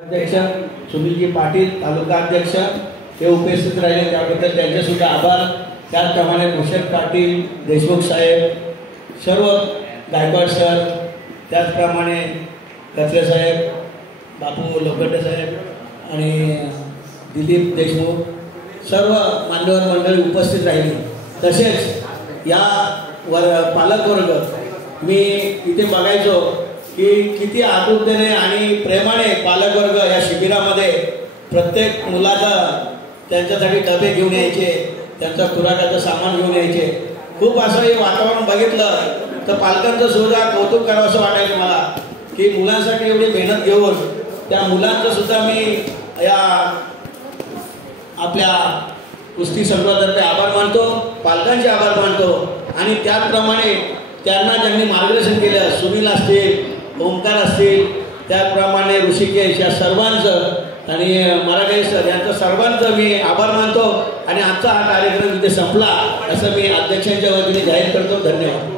अध्यक्ष सुनीलजी पाटील तालुका अध्यक्ष हे उपस्थित राहिले त्याबद्दल त्यांचे सुद्धा आभार। त्याचप्रमाणे भूषण पाटील देशमुख साहेब, सर्व गायकवाड सर, त्याचप्रमाणे कचरे साहेब, बापू लोखंडे साहेब आणि दिलीप देशमुख, सर्व मान्यवर मंडळी उपस्थित राहिली। तसेच या पालकवर्ग मी इथे बघायचो की किती आतुरतेने आणि प्रेमाने पालकवर्ग या शिबिरामध्ये प्रत्येक मुलाचा त्यांच्यासाठी डबे घेऊन यायचे, त्यांचा खुराकाचं सामान घेऊन यायचे। खूप असं हे वातावरण बघितलं तर पालकांचं सुद्धा कौतुक करावं असं वाटायचं मला की मुलांसाठी एवढी मेहनत घेऊन त्या मुलांचं सुद्धा मी या आपल्या कुस्ती संघातर्फे आभार मानतो, पालकांचे आभार मानतो। आणि त्याचप्रमाणे त्यांना ज्यांनी मार्गदर्शन केलं, सुनील असतील, ओमकार असतील, त्याचप्रमाणे ऋषिकेश, या सर्वांचं आणि मराठे सर यांचं सर्वांचं मी आभार मानतो। आणि आजचा हा कार्यक्रम इथे संपला असं मी अध्यक्षांच्या वतीने जाहीर करतो। धन्यवाद।